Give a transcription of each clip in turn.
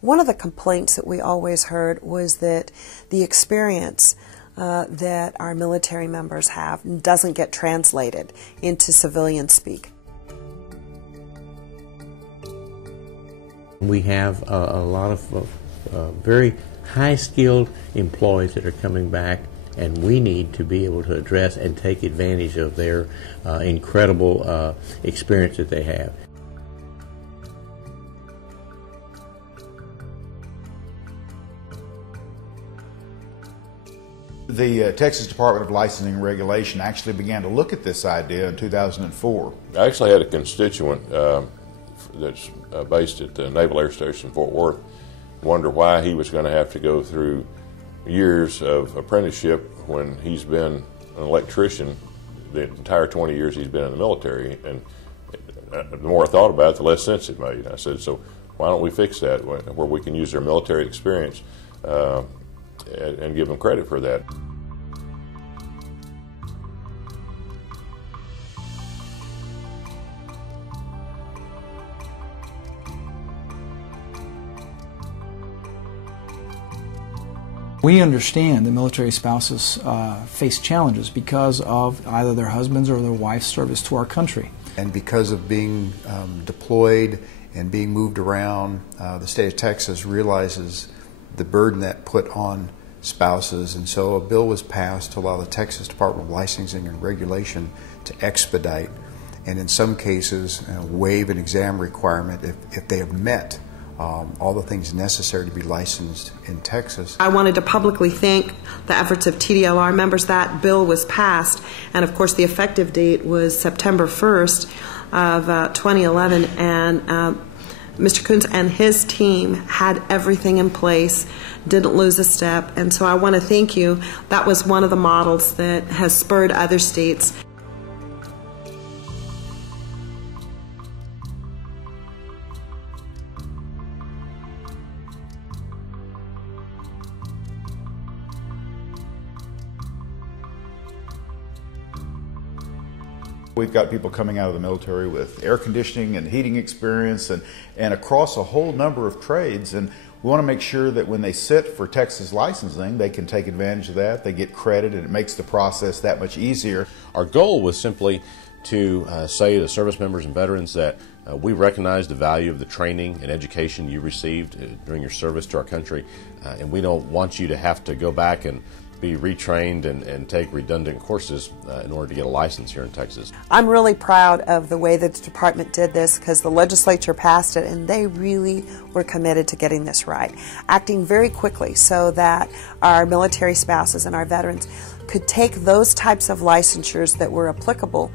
One of the complaints that we always heard was that the experience that our military members have doesn't get translated into civilian speak. We have a lot of very high-skilled employees that are coming back, and we need to be able to address and take advantage of their incredible experience that they have. The Texas Department of Licensing and Regulation actually began to look at this idea in 2004. I actually had a constituent that's based at the Naval Air Station Fort Worth wonder why he was going to have to go through years of apprenticeship when he's been an electrician the entire 20 years he's been in the military. And the more I thought about it, the less sense it made. I said, so why don't we fix that where we can use their military experience and give them credit for that. We understand that military spouses face challenges because of either their husbands or their wife's service to our country. And because of being deployed and being moved around, the state of Texas realizes the burden that put on spouses, and so a bill was passed to allow the Texas Department of Licensing and Regulation to expedite and in some cases waive an exam requirement if they have met all the things necessary to be licensed in Texas. I wanted to publicly thank the efforts of TDLR members. That bill was passed, and of course the effective date was September 1st of 2011, and Mr. Coons and his team had everything in place, didn't lose a step, and so I want to thank you. That was one of the models that has spurred other states. We've got people coming out of the military with air conditioning and heating experience and across a whole number of trades, and we want to make sure that when they sit for Texas licensing they can take advantage of that, they get credit, and it makes the process that much easier. Our goal was simply to say to service members and veterans that we recognize the value of the training and education you received during your service to our country, and we don't want you to have to go back and be retrained and take redundant courses in order to get a license here in Texas. I'm really proud of the way that the department did this because the legislature passed it and they really were committed to getting this right, acting very quickly so that our military spouses and our veterans could take those types of licensures that were applicable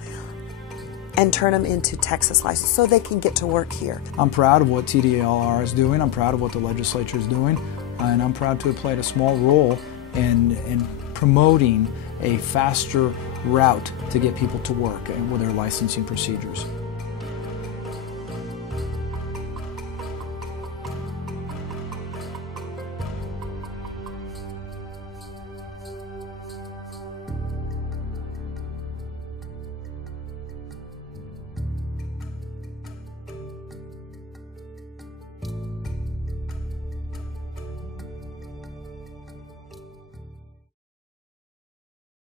and turn them into Texas license so they can get to work here. I'm proud of what TDLR is doing, I'm proud of what the legislature is doing, and I'm proud to have played a small role in promoting a faster route to get people to work with their licensing procedures.